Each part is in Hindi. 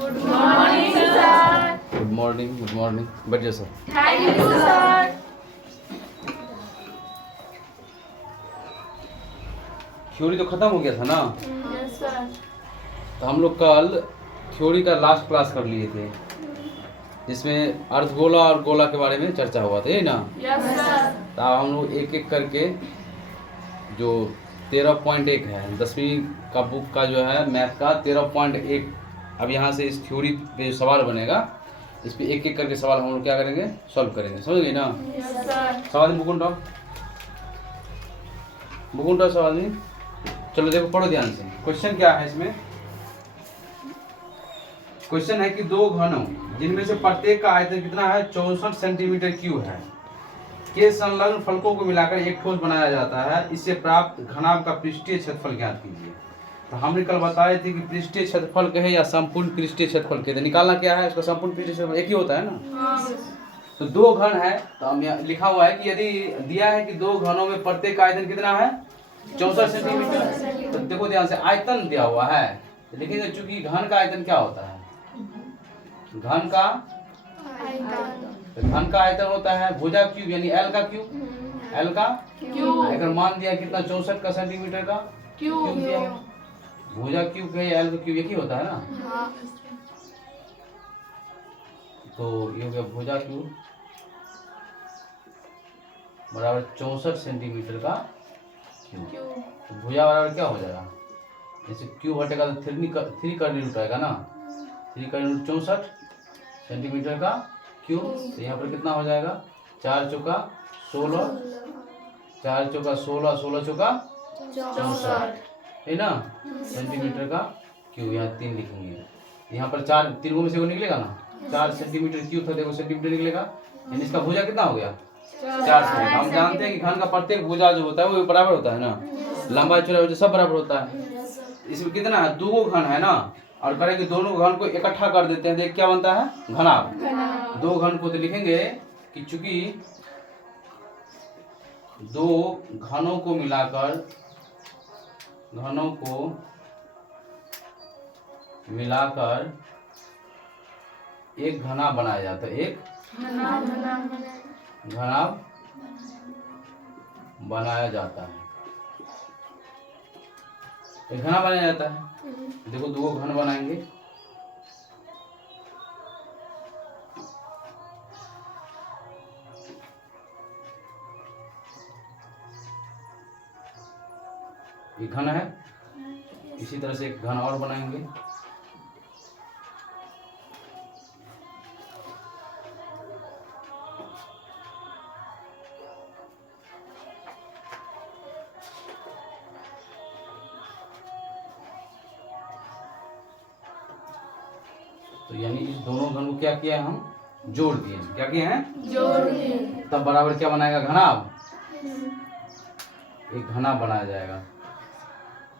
Good morning sir. Good morning, good morning. बैठ जाओ sir. Thank you sir. Theory तो खत्म हो गया था ना, यस सर। तो हम लोग कल थ्योरी का लास्ट क्लास कर लिए थे, जिसमें अर्धगोला और गोला के बारे में चर्चा हुआ था, यही ना। Yes sir. तो अब हम लोग एक एक करके जो 13.1 है 10वीं का बुक का जो है मैथ का 13.1, अब यहाँ से इस थ्योरी पे जो सवाल बनेगा इस पे एक एक करके सवाल हम लोग क्या करेंगे, सॉल्व करेंगे। समझ गए ना। Yes sir. सवाल बुक उठाओ, बुक उठाओ सवाल में। चलो देखो, पढ़ो ध्यान से। क्वेश्चन क्या है इसमें? क्वेश्चन है कि दो घनों जिनमें से प्रत्येक का आयतन कितना है 64 सेंटीमीटर क्यूब है के संलग्न फलकों को मिलाकर एक ठोस बनाया जाता है, इससे प्राप्त घनाभ का पृष्ठीय क्षेत्रफल ज्ञात कीजिए। तो हमने कल बताए थे कि पृष्ठीय क्षेत्रफल कहे या संपूर्ण पृष्ठीय क्षेत्रफल कहे, तो निकालना क्या है इसका? संपूर्ण पृष्ठीय क्षेत्रफल एक ही होता है ना। तो दो घन है, तो हम यहाँ लिखा हुआ है कि यदि दिया है कि दो घनों में प्रत्येक का आयतन कितना है 64 सेंटीमीटर, तो देखो ध्यान से आयतन दिया हुआ है, लेकिन चूंकि घन का आयतन क्या होता है, घन का आयतन होता है भुजा क्यूब यानी एल का क्यूब, एल का क्यूब। अगर मान दिया कितना 64 का सेंटीमीटर का क्यूब दिया, भुजा क्यूब है या एल का क्यूब एक ही होता है ना। तो ये हो गया भुजा क्यूब बराबर 64 सेंटीमीटर का क्यूब। तो भुजा बराबर क्या हो जाएगा, जैसे क्यूब हटेगा तो 3 का रूट आएगा ना, 3 का रूट 64 सेंटीमीटर का क्यूब। तो यहाँ पर कितना हो जाएगा 4 चौका 16, 4 चौका 16, 16 चौका 64 है ना सेंटीमीटर का क्यूब। यहाँ 3 लिखेंगे, यहाँ पर 4 तीनों में से वो निकलेगा ना, 4 सेंटीमीटर क्यूब था, देखो सेंटीमीटर निकलेगा, यानी इसका भुजा कितना हो गया 4 सेंटीमीटर। हम जानते हैं कि घन का प्रत्येक भुजा जो होता है वो बराबर होता है ना, लंबाई चौड़ाई सब बराबर होता है। इसमें कितना है, दो घन है ना, और करेंगे दोनों घन को इकट्ठा कर देते हैं, देख क्या बनता है घनाभ। दो घन को तो लिखेंगे कि चूंकि दो घनों को मिलाकर एक घना बनाया जाता है, एक घनाभ बनाया जाता है, एक घना बनाया जाता है। देखो दो घन बनाएंगे, एक घन है, इसी तरह से एक घन और बनाएंगे, तो यानी इस दोनों घन को क्या किया है, हम जोड़ दिए। क्या किए हैं, जोड़ दिए। तब बराबर क्या बनाएगा घनाभ, एक घना बनाया जाएगा,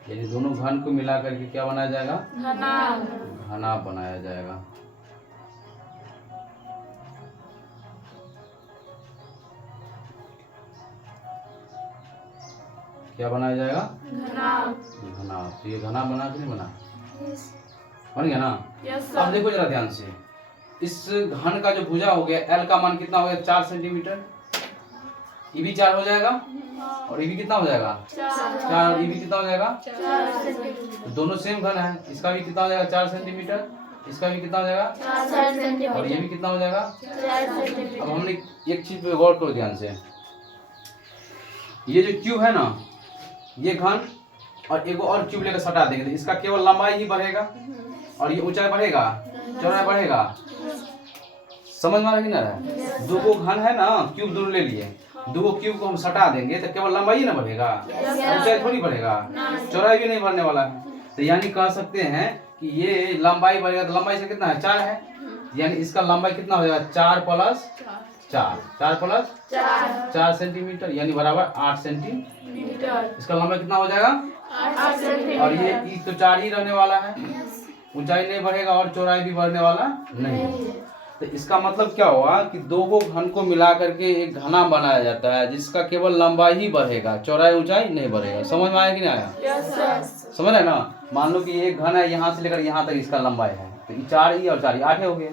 यानी दोनों घन को मिला करके क्या बनाया जाएगा, घना बनाया जाएगा। क्या बनाया जाएगा, घना। तो ये घना बना कि नहीं बना, बन गया ना। यस अब सर। देखो जरा ध्यान से, इस घन का जो भुजा हो गया एल का मान कितना हो गया 4 सेंटीमीटर, ये भी 4 हो जाएगा, और ये भी कितना हो जाएगा 4, और ये भी कितना हो जाएगा, तो दोनों सेम घन है, इसका भी कितना हो जाएगा 4 सेंटीमीटर, इसका भी कितना हो जाएगा, और ये भी कितना हो जाएगा। अब हमने एक चीज पे गौर करो ध्यान से, ये जो क्यूब है ना, ये घन और एक और क्यूब लेकर सटा देंगे, तो इसका केवल लंबाई ही बढ़ेगा और ये ऊंचाई बढ़ेगा, चौड़ाई बढ़ेगा। समझ में आ रहा है कि ना? दो को घन है ना, क्यूब दोनों ले लिए, दो क्यूब को हम सटा देंगे तो केवल लंबाई ही ना बढ़ेगा, ऊंचाई थोड़ी बढ़ेगा, चौड़ाई भी नहीं बढ़ने वाला है। तो यानी कह सकते हैं कि ये लंबाई बढ़ेगा, तो लंबाई से कितना है 4 है, यानी इसका लंबाई कितना हो जाएगा 4 प्लस 4 सेंटीमीटर, यानी बराबर 8 सेंटीमीटर। इसका लंबाई कितना हो जाएगा, और ये तो 4 ही रहने वाला है, ऊंचाई नहीं बढ़ेगा और चौड़ाई भी बढ़ने वाला नहीं। तो इसका मतलब क्या हुआ कि दो को घन को मिला करके एक घना बनाया जाता है जिसका केवल लंबाई ही बढ़ेगा, चौड़ाई ऊंचाई नहीं बढ़ेगा। समझ में आया कि नहीं आया? Yes sir. समझ रहे ना? मान लो कि ये घन है, यहाँ से लेकर यहाँ तक इसका लंबाई है, तो ये 4 ही और 4 ही 8 हो गया।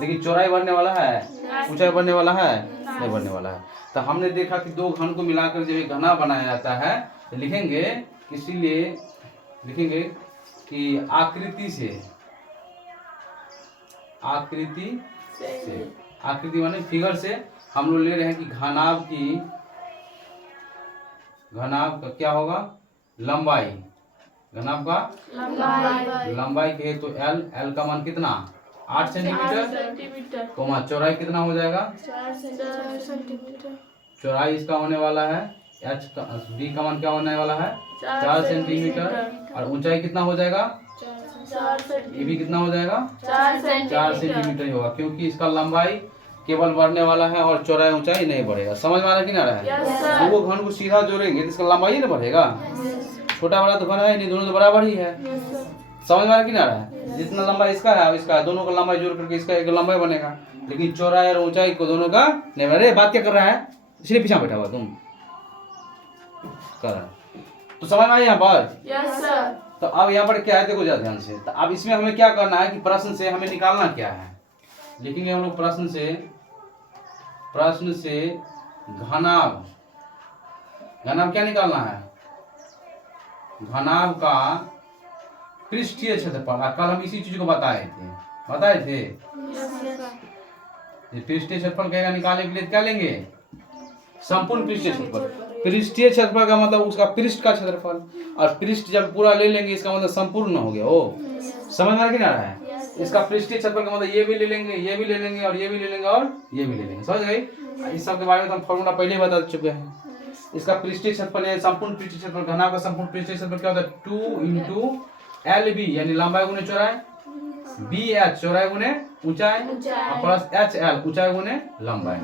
लेकिन चौड़ाई बढ़ने वाला है, ऊंचाई बढ़ने वाला है, नहीं बढ़ने वाला है। तो हमने देखा कि दो घन को मिलाकर जब एक घना बनाया जाता है तो लिखेंगे, इसीलिए लिखेंगे कि आकृति से, आकृति से, आकृति माने फिगर से हम लोग ले रहे हैं कि घनाभ की, घनाभ का क्या होगा? लंबाई। घनाभ का लंबाई कहे तो एल का मान कितना? 8 सेंटीमीटर, कोमा चौड़ाई कितना हो जाएगा? 4 सेंटीमीटर। चौड़ाई इसका होने वाला है एच का, बी का मान क्या होने वाला है? 4 सेंटीमीटर। और ऊंचाई कितना हो जाएगा? 4 ये भी कितना हो जाएगा? 4 सेंटीमीटर ही होगा, क्योंकि इसका लंबाई केवल बढ़ने वाला है और चौड़ाई ऊंचाई नहीं बढ़ेगा। समझ में आ रहा है कि ना रहा है? Yes sir. दो घन को सीधा जोड़ेंगे तो इसका लंबाई ही ना बढ़ेगा, छोटा बड़ा तो घन है नहीं, दोनों तो बराबर ही है। समझ में आ रहा है कि ना रहा है? जितना लंबाई इसका है इसका है, दोनों का लंबाई जोड़ करके इसका एक लंबाई बनेगा, लेकिन चौड़ाई और ऊंचाई को दोनों का नहीं। अरे बात क्या कर रहा है? इसलिए पीछे बैठा हुआ तुम कर रहा है। तो समझ में आया यहाँ पर? Yes sir. तो अब यहाँ पर क्या है देखो जरा ध्यान से। तो अब इसमें हमें क्या करना है कि प्रश्न से हमें निकालना क्या है, लिखेंगे हम लोग प्रश्न से, प्रश्न से घनाभ, घनाभ क्या निकालना है? घनाभ का पृष्ठीय क्षेत्रफल। कल हम इसी चीज को बताए थे। पृष्ठीय क्षेत्रफल कहेगा निकालने के लिए क्या लेंगे? संपूर्ण पृष्ठीय क्षेत्रफल। पृष्ठीय क्षेत्रफल का मतलब उसका पृष्ठ का क्षेत्रफल, और पृष्ठ जब पूरा ले लेंगे इसका मतलब संपूर्ण हो गया। ओ समझ में आ रहा है? इसका पृष्ठीय क्षेत्रफल का मतलब ये भी ले लेंगे, ये भी ले लेंगे, और ये भी ले लेंगे, और ये भी ले लेंगे। समझ गए? इस सब के बारे में तो हम फॉर्मूला पहले ही बता चुके हैं। इसका पृष्ठीय क्षेत्रफल है संपूर्ण पृष्ठीय क्षेत्रफल। घनाभ का संपूर्ण पृष्ठीय क्षेत्रफल क्या होता है? 2 × LB यानी लंबाई गुने चौड़ाई, BH चौड़ाई गुने ऊंचाई, और प्लस HL ऊंचाई गुने लंबाई।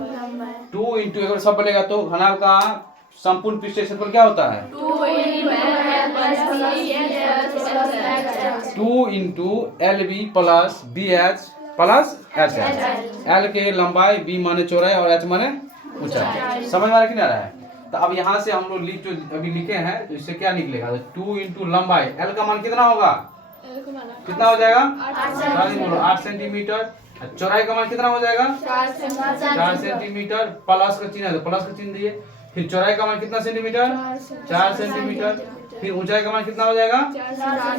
2 × एक बार सब बोलेगा तो घनाभ का संपूर्ण पृष्ठीय क्षेत्रफल क्या होता है? 2 × LB plus BH plus HL। L के लंबाई, B माने चौड़ाई और H माने ऊंचाई। समझ में आ रहा है कि नहीं आ रहा है? तो अब यहाँ से हम लोग लिख जो अभी लिखे हैं तो इससे क्या निकलेगा? 2 × लंबाई, L का मान कितना होगा? कितना हो जाएगा? 8 सेंटीमीटर। चौड़ाई का मान कितना हो जाएगा? 4 सेंटीमीटर। प्लस का चिन्ह है तो प्लस का चिन्ह दिए। फिर चौड़ाई का मान कितना सेंटीमीटर? 4 सेंटीमीटर। फिर ऊंचाई का मान कितना हो जाएगा?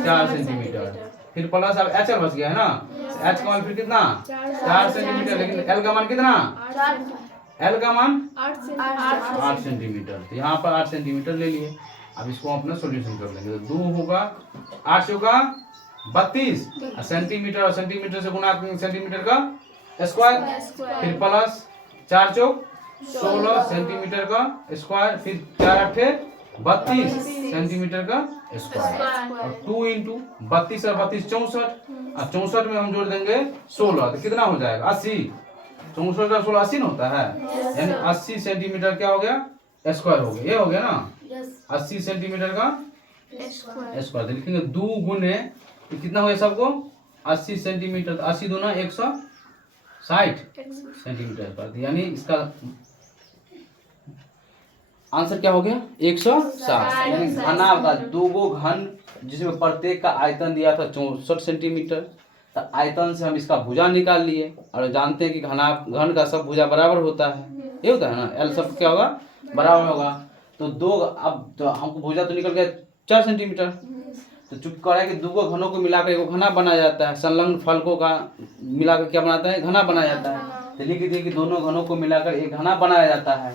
4 सेंटीमीटर। फिर प्लस अब एच बच गया है ना, एच का मान फिर कितना? 4 सेंटीमीटर। लेकिन एल का मान कितना? एल का मान 8 सेंटीमीटर। तो यहाँ पर 8 सेंटीमीटर ले लिए। अब इसको हम अपना सोल्यूशन कर लेंगे। तो 2 होगा 8 होगा 32 सेंटीमीटर, और सेंटीमीटर से गुणा सेंटीमीटर का स्क्वायर, फिर प्लस 4 चौक 16 सेंटीमीटर का स्क्वायर, फिर 4 8 32 सेंटीमीटर का स्क्वायर, और 2 × 32 और 32 64, और 64 में हम जोड़ देंगे 16 तो कितना हो जाएगा? 80। 64 का 16 80 ना होता है, यानी 80 सेंटीमीटर क्या हो गया? स्क्वायर हो गया। ये हो गया ना 80 सेंटीमीटर का स्क्वायर। तो लिखेंगे 2 गुने कितना हो गया सबको? 80 सेंटीमीटर। 80 दूना 160 सेंटीमीटर पर, यानी इसका आंसर क्या हो गया? 160। यानी घनाभ का दो गो घन जिसमें प्रत्येक का आयतन दिया था 64 सेंटीमीटर, तो आयतन से हम इसका भुजा निकाल लिए, और जानते हैं कि घन का सब भुजा बराबर होता है। ये होता है ना, एल सब क्या होगा? बराबर होगा। तो दो, अब तो हमको भुजा तो निकल गया 4 सेंटीमीटर। तो चुप कर है कि दो घनों को मिलाकर एक घना बनाया जाता है। संलग्न फलकों का मिलाकर क्या बनाता है? घना बनाया जाता है। तो लिख दिए कि दोनों घनों को मिलाकर एक घना बनाया जाता है।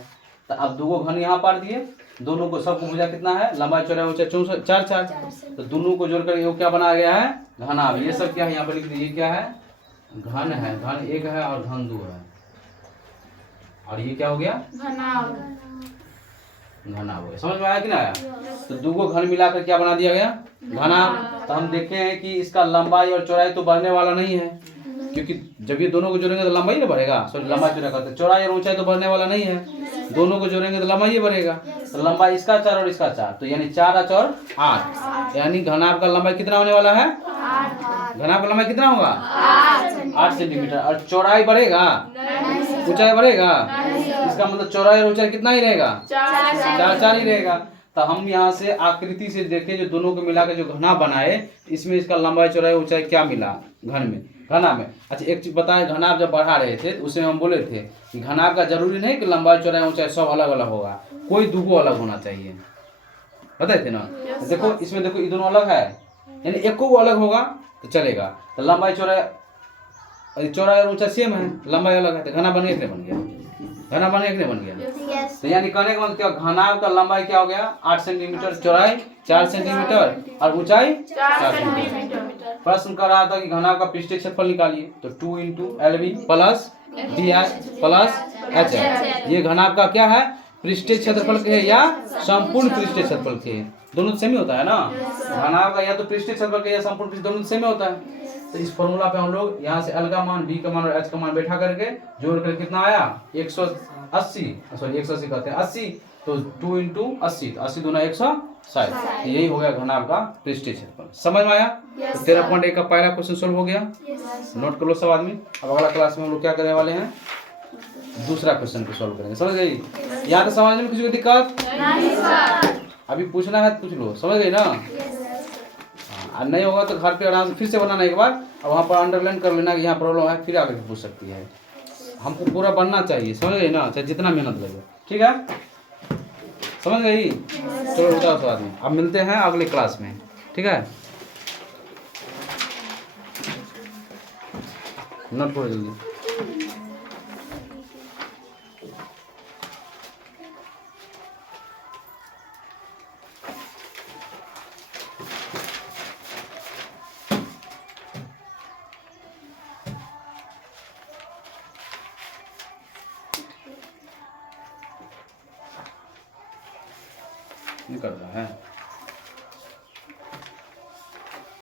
तो अब दो घन यहाँ पार दिए, दोनों को सबको भुजा कितना है? लंबाई चौड़ाई ऊंचाई 4 4, तो दोनों को जोड़कर ये क्या बनाया गया है? घना। ये सब क्या है यहाँ पर लिख दीजिए, क्या है? घन है। घन एक है और घन 2 है, और ये क्या हो गया? घना हो गया। समझ में आया कि ना आया? तो दो को घन मिलाकर क्या बना दिया गया? घना। तो हम देखे हैं कि इसका लंबाई और चौड़ाई तो बढ़ने वाला नहीं है, क्योंकि जब ये दोनों को जोड़ेंगे तो लंबाई ना बढ़ेगा। सॉरी, लंबाई चौड़ाई करते, चौड़ाई और ऊंचाई तो बढ़ने वाला नहीं है। दोनों को जोड़ेंगे तो लंबाई ही बढ़ेगा। तो लंबाई इसका 4 और इसका 4, तो यानी 4 और 8, यानी घनाभ का लंबाई कितना होने वाला है? घनाभ का लंबाई कितना होगा 8 सेंटीमीटर। और चौड़ाई बढ़ेगा, ऊंचाई बढ़ेगा, इसका मतलब चौड़ाई और ऊंचाई कितना ही रहेगा 4 ही रहेगा। तो हम यहाँ से आकृति से देखें जो दोनों को मिला के जो घना बनाए, इसमें इसका लंबाई चौड़ाई ऊंचाई क्या मिला घना में। अच्छा एक चीज बताएं, घनाभ जब बढ़ा रहे थे उसमें हम बोले थे कि घनाभ का जरूरी नहीं कि लंबाई चौड़ाई ऊंचाई सब अलग अलग होगा, कोई दूगो अलग होना चाहिए, बताए थे ना। देखो इसमें देखो ये दोनों अलग है, यानी एक को अलग होगा तो चलेगा। तो लंबाई चौड़ाई और ऊंचाई सेम है, लंबाई अलग है, तो घना बन गया कि नहीं बन गया, घना बन गया कि नहीं बन गया। तो यानी कहने का मतलब क्या, घनाभ का लंबाई क्या हो गया 8 सेंटीमीटर, चौड़ाई 4 सेंटीमीटर और ऊंचाई 4 सेंटीमीटर। प्रश्न कर रहा था कि घनाभ का पृष्ठीय क्षेत्रफल निकालिए, तो 2 × LB plus DH plus HH। ये घनाभ का क्या है, पृष्ठीय क्षेत्रफल के है या संपूर्ण पृष्ठीय क्षेत्रफल के है, दोनों सेम ही होता है ना। घनाभ का या तो पृष्ठीय क्षेत्रफल के या संपूर्ण पृष्ठ, दोनों सेम ही होता है। तो इस फॉर्मूला पे हम लोग यहाँ से L का मान, B का मान और H का मान बैठा करके जोड़ कर कितना आया 180, सॉरी 180 कहते हैं 80, तो 2 × 80, तो 80 दूना 160। तो यही हो गया घनाभ का पृष्ठीय क्षेत्रफल। समझ में आया। तो 13.1 का पहला क्वेश्चन सोल्व हो गया, नोट कर लो सब आदमी। अब अगला क्लास में हम लोग क्या करने वाले हैं, दूसरा क्वेश्चन को सोल्व करेंगे। समझ गई, यहाँ तो समझने में किसी को दिक्कत नहीं सर, अभी पूछना है तो पूछ लो, समझ गई ना। हाँ, नहीं होगा तो घर पे आराम से फिर से बनाना एक बार, और वहाँ पर अंडरलाइन कर लेना कि यहाँ प्रॉब्लम है, फिर आगे पूछ सकती है। हमको पूरा बनना चाहिए, समझ गई ना, चाहे जितना मेहनत लगे, ठीक है, समझ गई। चलो बताओ सब आदमी, अब मिलते हैं अगले क्लास में, ठीक है। नोट करो जल्दी। नहीं कर रहा है।